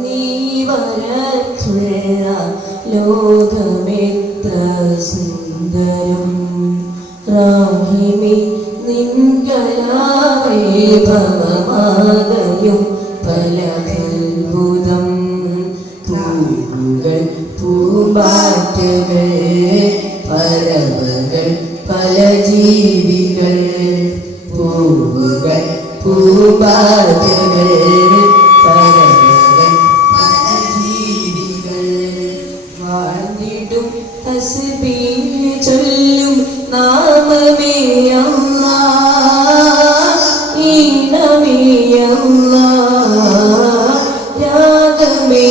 നീ വരച്ചുള്ള ലോകമെത്ര സുന്ദരം റാഹിമി നിൻകലാവൈഭവമാകയും പല അത്ഭുതം പൂവുകൾ പൂമ്പാറ്റകൾ പറവകൾ പല ജീവികൾ പൂവുകൾ പൂമ്പാറ്റകൾ പറവകൾ പല ജീവികൾ വാഴ്ന്നിടും ഹസ്ബീനെ ചൊല്ലും നാമമേ അല്ലാഹ് ഈണമേ അല്ലാഹ് രാഗമേ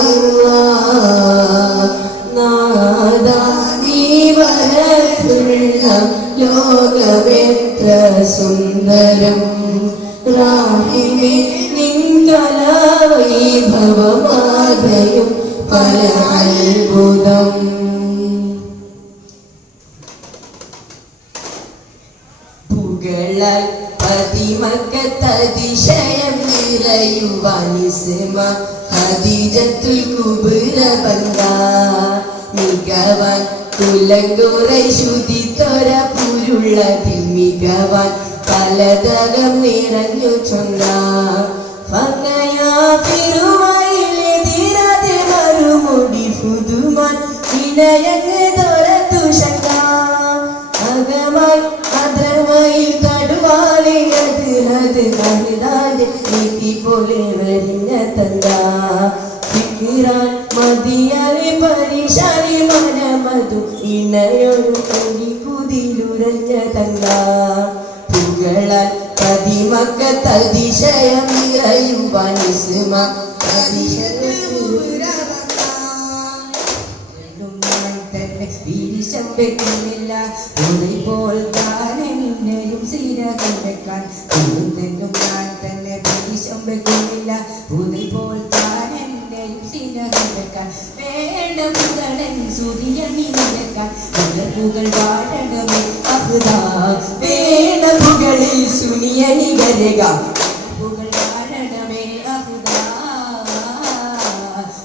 അല്ലാഹ് നാദാ നീ വരച്ചുള്ള ലോകമെത്ര സുന്ദരം റാഹിമി നിൻകലാവൈഭവമാകയും പല അത്ഭുതം. പുകളാൽ പതിമക്കത്തതിശയം നിറയുവാൻ ഇസ്മ ഖദീജത്തുൽ കുബ്ര ബന്ദ മികവാൻ കുലങ്കുറൈ ശുദ്ധിത്തൊര പുരുള്ളതിൽ മികവാൻ പലതകം നിറഞ്ഞു ചൊന്ന ഫങ്ങയാതിരുവയിലെതിരാതെ മറുമുടി പുതുമാൻ വിനയങ്ങ് തൊരത്തു ശങ്ക അകമായി അദ്രമായി തടുവാളി അത് അഴുതാതെ നീതി പോലെ വരിഞ്ഞ തന്ത ഫിക്റാൻ മതിയാലെ പരിശാലി മനമതു ഇണയൊരു കൊടി കുതിലുരഞ്ഞ തങ്ക പുകളാൽ പതിമക്കത്തതിശയം നിറയുവാൻ ഇസ്മ വീരിശം വെക്കുന്നില്ല പോൽ താനെ നിന്നെയും സീന കണ്ടെക്കാൻ തെന്നും ഞാൻ തന്നെ വീരിശം വെക്കുന്നില്ല പോൽ താനെ നിന്നെയും സീന കണ്ടെക്കാൻ വേണ്ട പുകളൻ സൂര്യൻ നിന്നെക്കാൻ പുകൾ വാഴണമേ അഹുദാ വേണ്ട പുകളിൽ സുനിയ നികരുക പുകൾ വാഴണമേ അഹുദാ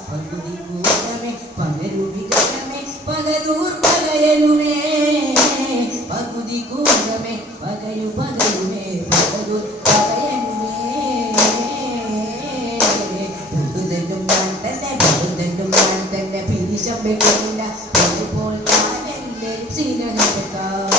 പകുതി കൂടമേ പകരുവികരണമേ പകരൂർ പകരനുമേ പകുതി കൂടമേ പകരു പകരുമേ പകരൂർ പകരനുമേ ബഹുദണ്ടും ഞാൻ തന്നെ പിരിശം വെക്കുന്നില്ല ഇപ്പോൾ ഞാൻ എൻ്റെ സീനകത്തേക്കാം.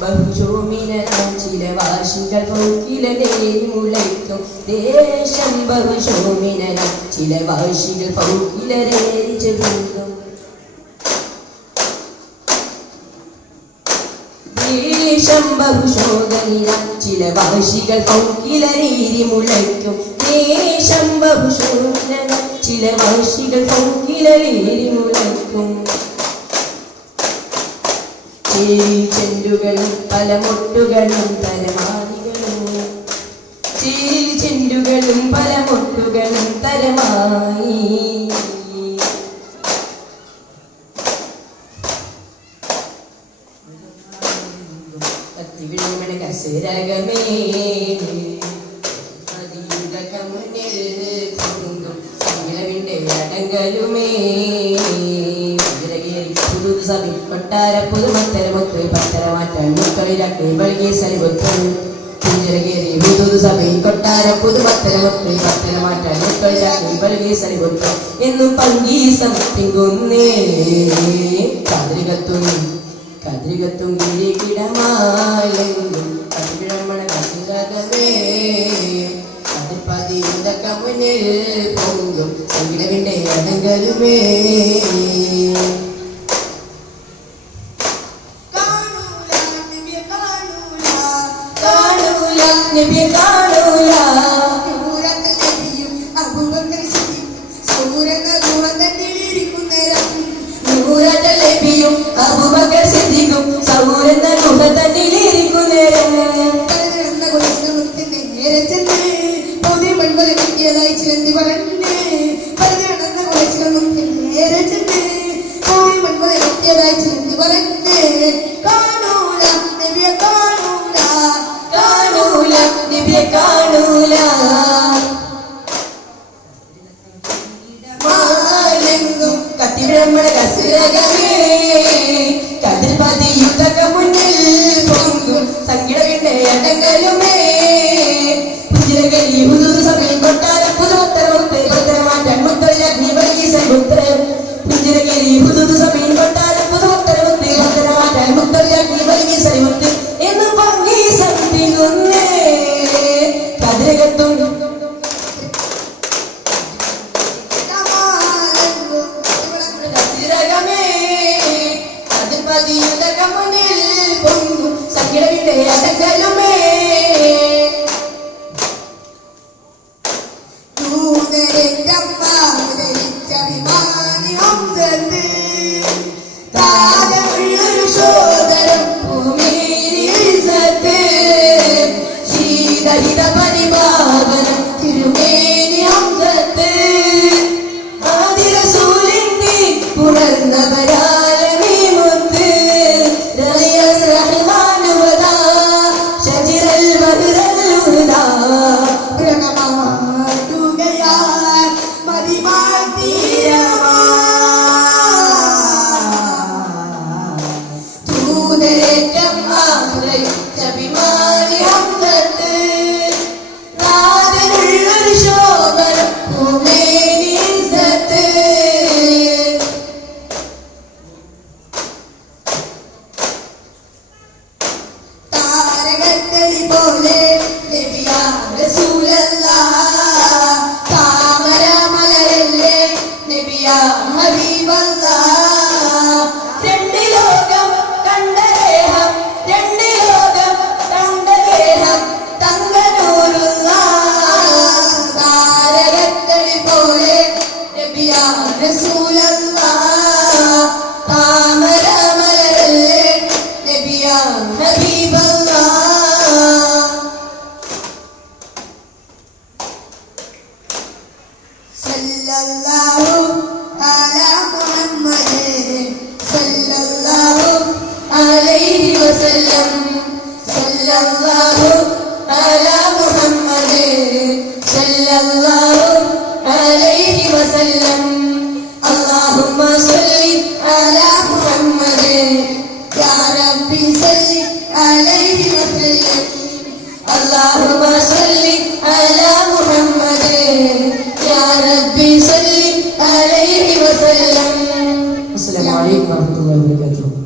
ബഹുശോമിനാം ചില വാശികൾ പൗക്കിലതേരി മുളയ്ക്കും ദേശം ബഹുശോമിനാം ചില വാശികൾ പൗക്കിലതേരി ചെല്ലും ദേശം ബഹുശോധനിനാം ചില വാശികൾ പൗക്കിലതേരി മുളയ്ക്കും ദേശം ബഹുശോധനാം ചില വാശികൾ പൗക്കിലതേരി മുളയ്ക്കും ചെണ്ടുകളും പല മൊട്ടുകളും തരമാനികളും ചെണ്ടുകളും പല മൊട്ടുകളും തരമായി കത്തിവിഴുമണ കസരകമേ മുന്നിൽ സംഗിളവിന്റെ അടങ്കലുമേ സഭി കൊട്ടാര പുതുമത്തരമൊത്ത് പത്തരമാറ്റാൻ മുക്കളിലക്ക് ബൾഗി സലിപൊത്ത് പുഞ്ചരകേറി പുതു സഭി കൊട്ടാര പുതുമത്തരമൊത്ത് പത്തരമാറ്റാൻ മുക്കളിലക്ക് ബൾഗി സലിപൊത്ത് എന്നും പങ്കീസം തിങ്കുന്നേ കതിരികത്തും കിടമാലെങ്കും കതിരമണ കസികമേ അതിപ്പതിന്തൊക്കെ മുന്നിൽ പൊങ്കും സംഗീതവിന്റെ അടങ്കലുമേ അബൂബക്കർ സിദ്ദീഖും സൗരെന്ന ഗുഹ തന്നിലിരിക്കും നേരം ചിലന്തി പറഞ്ഞേ ചിലന്തി പറഞ്ഞേ കാണൂല നമ്മുടെ കസ്തൂരകമേ കതിർപതിയുതക മുന്നിൽ പൊങ്കും സങ്കിടവിന്റെ അടങ്കലുമേ പുഞ്ചിരകലി പുതുതു സമയം കൊട്ടാരം പുതുത്തരമുത്ത് പത്തരമാറ്റാൻ മുത്തൊരു അഗ്നി വൈകീസൻ പുത്രൻ പുഞ്ചിരകലി പുതുതു സമയം കൊട്ടാരം പുതുത്തരമുത്ത് പത്തരമാറ്റാൻ മുത്തൊരു അഗ്നി വൈകീസൻ മുത്ത് എന്ന് ഭംഗി സംതിങ്ങുന്നേ കതിരകത്തും സങ്കിടവിന്റെ അടങ്കലുമേ ശോദരം ശീതഹിത പരിപാലനം തിരുമേനി ഹംസത്ത് ആദിരസൂലിന്റെ പുണർന്നവരാലമീ മുത്ത് പോലെ നബിയാ റസൂലല്ലാഹ് താമര മലരല്ലേ നബിയാ ഹബീബല്ലാഹ് രണ്ട് ലോകം കണ്ട ദേഹം രണ്ട് ലോകം കണ്ട ദേഹം തങ്കനൂറുള്ള താരകത്തളി പോലെ നബിയാ റസൂലല്ലാഹ് താമര മലരല്ലേ നബിയാ ഹബീബല്ലാഹ് സല്ലല്ലാഹു അലാ മുഹമ്മദ് സല്ലല്ലാഹു അലൈഹി വസല്ലം സല്ലല്ലാഹു അലാ മുഹമ്മദ് സല്ലല്ലാഹു അലൈഹി വസല്ലം അല്ലാഹുമ്മ സല്ലി അലാ മുഹമ്മദ് യാ റബ്ബി സല്ലി അലൈഹി വസല്ലം അല്ലാഹുമ്മ സല്ലി അലാ മുഹമ്മദ് يا ربي صل عليه وسلم. السلام عليكم ورحمة الله وبركاته.